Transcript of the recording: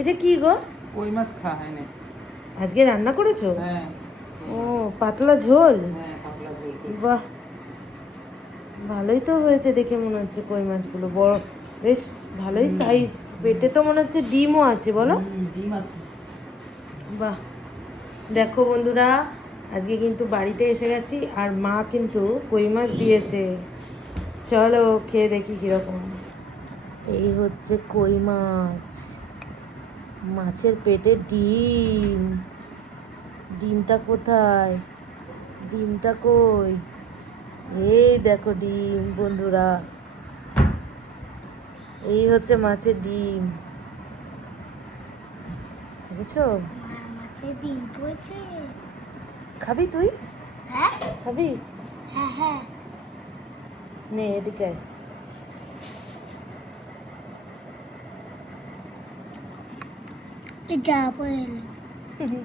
এটা কি গো? কই মাছ খাওয়া হয় না। আজকে রান্না করেছো? হ্যাঁ। ও, পাতলা ঝোল। হ্যাঁ, পাতলা ঝোল করেছি। বাহ, ভালোই তো হয়েছে দেখে মনে হচ্ছে। কই মাছগুলো বড়, বেশ ভালোই সাইজ। পেটে তো মনে হচ্ছে ডিমও আছে, বলো? ডিম আছে। বাহ, দেখো বন্ধুরা, আজকে কিন্তু বাড়িতে এসে গেছি আর মা কিন্তু কই মাছ দিয়েছে। চলো খেয়ে দেখি কিরকম। এই হচ্ছে কই মাছ, মাছের পেটে ডিম। ডিমটা কোথায়? ডিমটা কই? এই দেখো ডিম বন্ধুরা, এই হচ্ছে মাছের ডিম, দেখেছো? মাছের ডিম পড়েছে। খাবি তুই? হ্যাঁ খাবি? হ্যাঁ হ্যাঁ। নে এদিকে আয়। যা পড়ে এলো।